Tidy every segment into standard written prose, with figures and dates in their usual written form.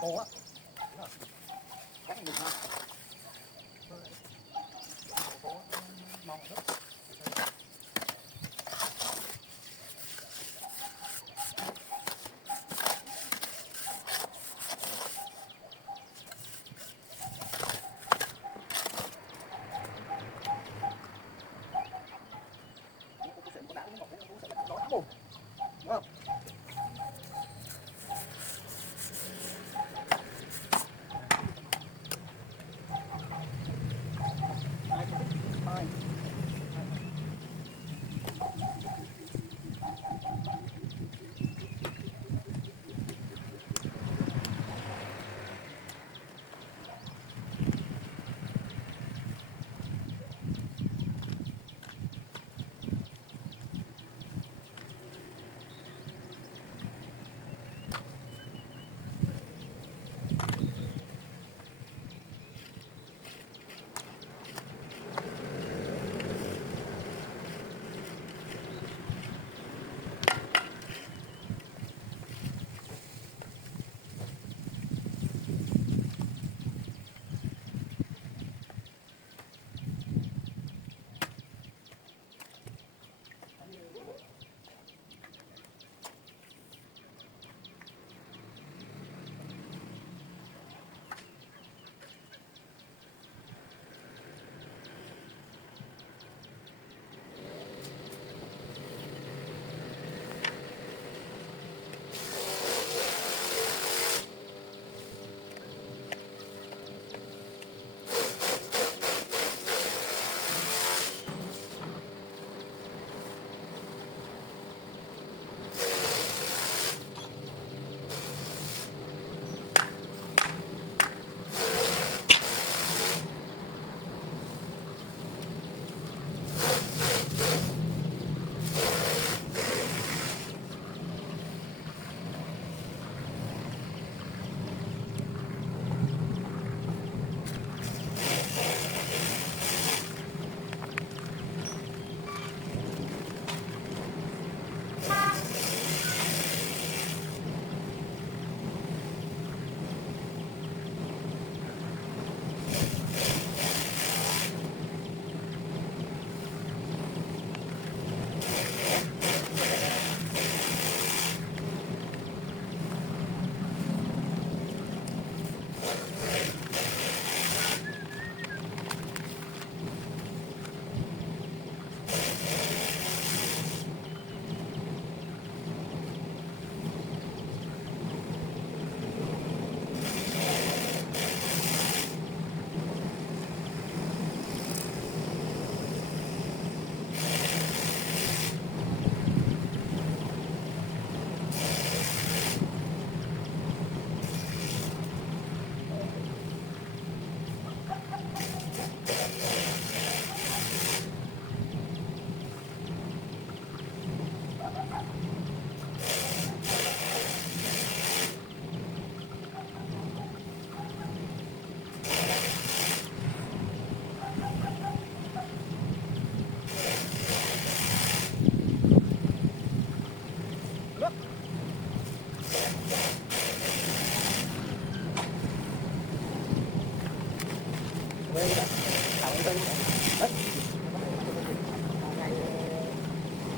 Cô á, cắt được không? Mong rất.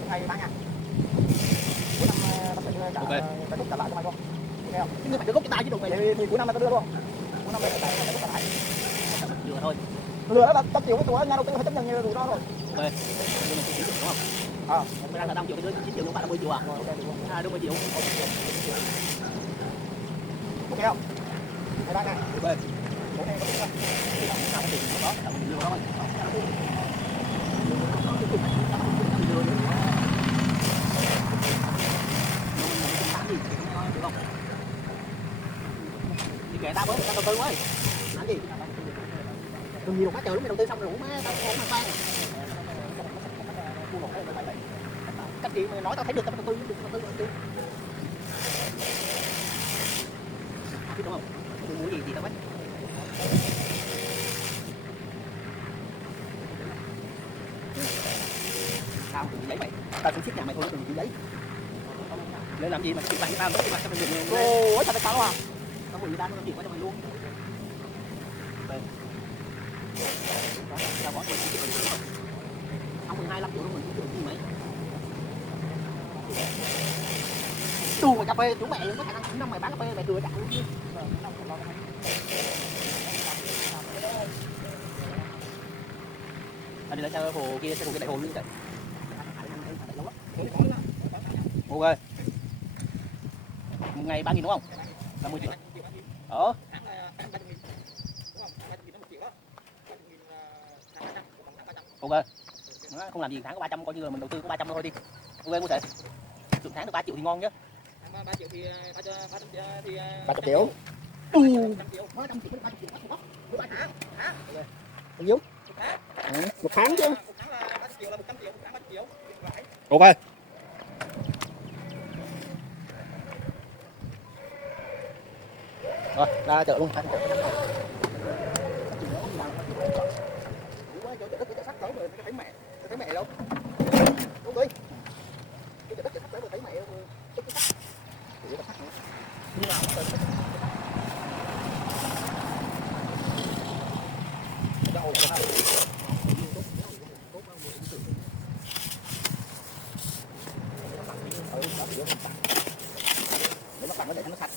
Ngày bán nha. Cuối năm bác Tình trả trả lại cho mày không? Nghe không? Chứ ngươi phải được gốc cái tay chứ đụng mày thì cuối năm này tao đưa luôn. Cuối năm này tại tại vừa thôi. lừa đó 100 triệu cái tuổi ngay đầu tiên phải chấp nhận như rủi ro rồi. Ok. Nhưng mình 9 triệu đúng không? Mình đang là 5 triệu cái dưới 9 triệu đúng bạn là 10 triệu à? À đúng 10 triệu. Ok không? Mày đang nè. Ok. Bố nghe có đúng không? Nào cái tiền đó, tao nhiều đó thôi. Đi kệ tao với, tao đầu tư quá. Làm gì? Đừng nhiều quá trời lúc mày đầu tư xong rồi má tao không mang ban. Cách gì mày nói tao thấy được tao đầu tư đầu tư. Biết đúng không? Tôi muốn gì thì tao bắt. Tao cũng giấy mày. Tao cũng ship nhà mày thôi đừng chịu giấy. Lên làm gì mà chịu bạn tao mất cái mặt cho mày được. Ôi sao mày sao à? Tao muốn người ta nó chịu qua cho mày luôn. Đây. Tao bỏ 10 triệu đúng không? Không 12 triệu luôn mình cũng chịu gì mấy. Đù mà cà phê chúng mẹ có khả năng năm mày bán cà phê mày cười chặt luôn chứ. Đi lấy xe hồ kia, xe hồ kia đại hồ luôn chạy. Ok. Một ngày 3.000 đúng không? 50 triệu. Ok. Đó, không làm gì tháng có 300 coi như là mình đầu tư có 300 thôi đi. Ok mua thể. Được tháng được 3 triệu thì ngon chứ. 3 triệu thì 300 triệu. Ừ. 300 triệu. 300 triệu 3 triệu. 3 tháng. Bao nhiêu? Một tháng chứ. Một tháng là 3 triệu là 100 triệu, một tháng 3 triệu. Ok. Rồi, ra chợ luôn. Thấy mẹ đâu? Đúng đi. Cái đất sắt tới thấy mẹ cái sắt. Cái sắt nữa. Nhưng mà đâu để nó phẳng để nó sạch.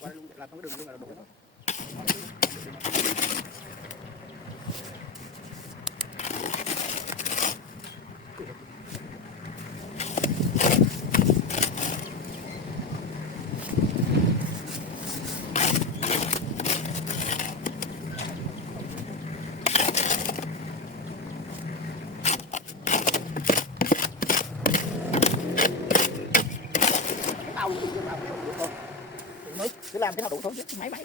Qua luôn làm không có đường luôn là đủ. Cứ làm cái nào đủ thôi chứ máy cái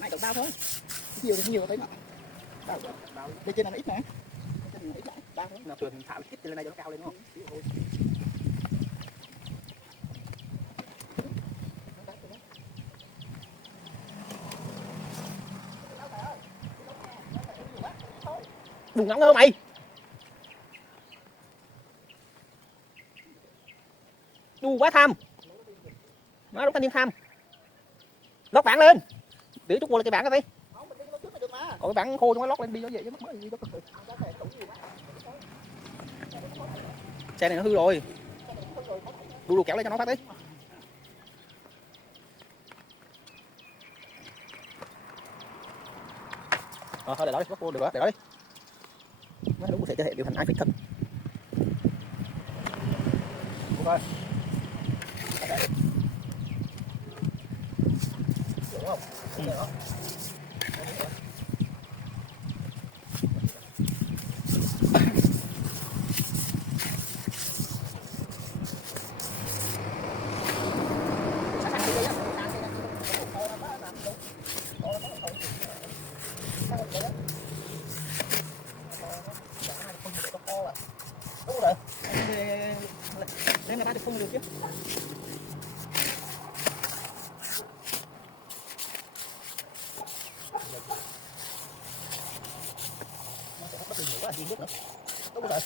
này đủ bao thôi nhiều thì nhiều thấy mà đây trên này nó ít nè bao thôi nào thường thả ít lên đây cho nó cao lên đúng không Đừng ngắn hơn mày. Đu quá tham. Má lúc thanh niên tham. Lót bảng lên. Để chút qua lại cái bảng coi đi. Còn cái bảng khô nó lót lên đi nó về chứ mất gì đó. Xe này nó hư rồi. Đu kéo lên cho nó phát đi. Thôi để đó đi, được đó, để đó đi. Nó đúng sẽ cho hệ điều hành ai thích thật. Ok. Đúng không? Ừ. Đúng rồi. Nên người ta được không được chứ. Đúng rồi.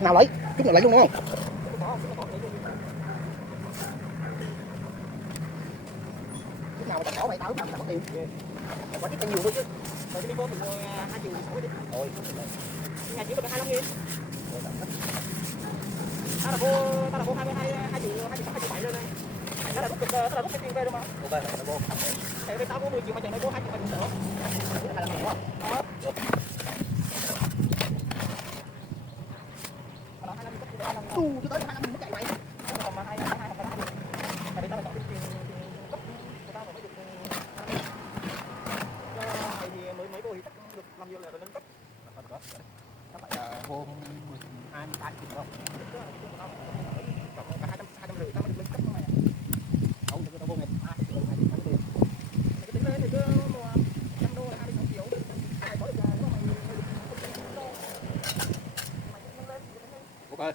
Nào lấy, chút nữa lấy luôn đúng không? Lúc nào mà tao có mày tao lúc nào tao có tiền. Quả ít nhiều thôi chứ. Rồi cái đi mình mua 2 triệu 6 đi. Rồi, nhà chỉ có 25 nghìn. Tao là vô 2 triệu 7 rồi này. Đó là rút cái tiền về rồi mà. Ok, là vô. Thế tao có 10 triệu mà chừng này vô 2 triệu mà chừng nữa. Là làm đúng không? Đó. Chứ tới 25 mới chạy vậy. Còn mà 2 hoặc là 3 được. Tại vì tao phải chọn cái tiền cấp của tao mà mới được thì mấy cô thì chắc được làm nhiều là nâng cấp. Các bạn vô 23 triệu không? Còn cả 250 tao mới được nâng cấp mà. Không thì tao vô ngày 2 triệu này thì tiền. Cái tính lên thì cứ mua 100 đô là 26 triệu. Ai có được nó mày ok.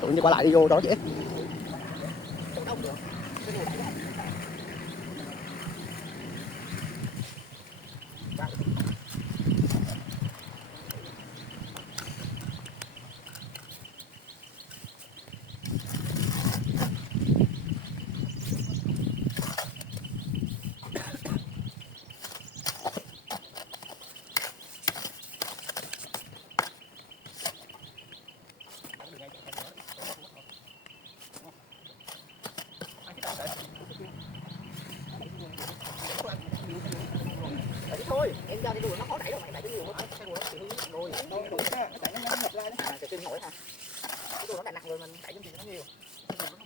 Tụi như qua lại đi vô đó dễ. Thôi, em cho cái đùi nó khó đẩy rồi mày đẩy cái nhiều quá, cái đùi nó bị hư rồi. Đâu đùi nó đẩy nó nhập ra đấy. Cái chân nổi ha. Cái đùi nó đẩy nặng rồi mình đẩy cái gì nó nhiều.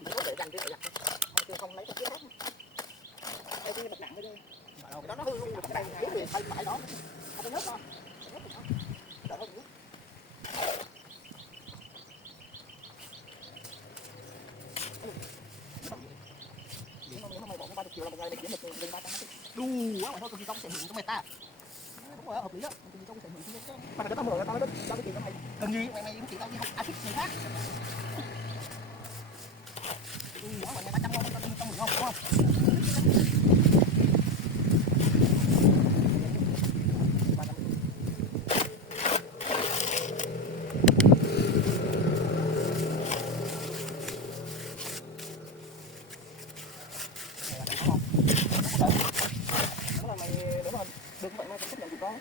Nó có để dành cái này chứ không lấy cái kia khác. Đây cái vật nặng đây. Đó nó hư luôn cái này cái gì phải phải đó. Không nhớ con. Đỡ không nhớ. Không mày bỏ 30 triệu là một ngày để kiếm được 300 đu quá mà thôi còn gì không thể hiện cho mày ta. Đúng rồi, hợp lý đó. Còn gì không thể hiện cho mà cái tao mở tao nó cái tiền cho mày. Cần gì mày chỉ tao đi học axit người khác. Quá mà mày 300 không tao mượn không? Được vậy mà chấp nhận tụi con.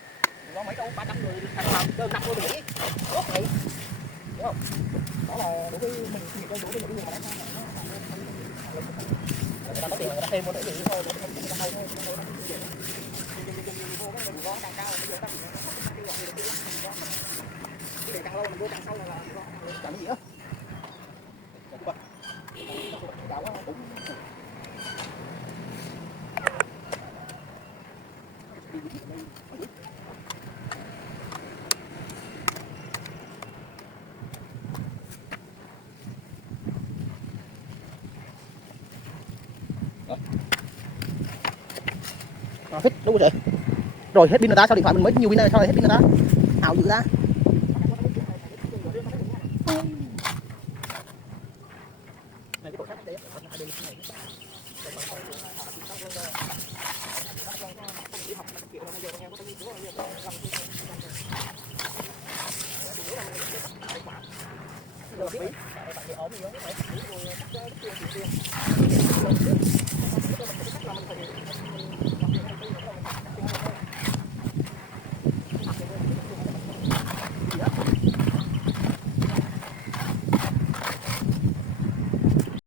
Nó mấy đâu 300 người thành vào đơn 50 Mỹ. Tốt vậy. Đúng không? Đó là đối với mình thì đối với những người mà đánh người ta có tiền người ta thêm vô để gì thôi, để không người ta hay thôi. Vô càng cao bây giờ ta cái càng lâu mình vô càng sâu là chẳng gì nữa. Cao quá cũng hết đúng rồi. Rồi hết pin người ta, sao điện thoại mình mới nhiều pin này, sao lại hết pin người ta? Ảo dữ ta.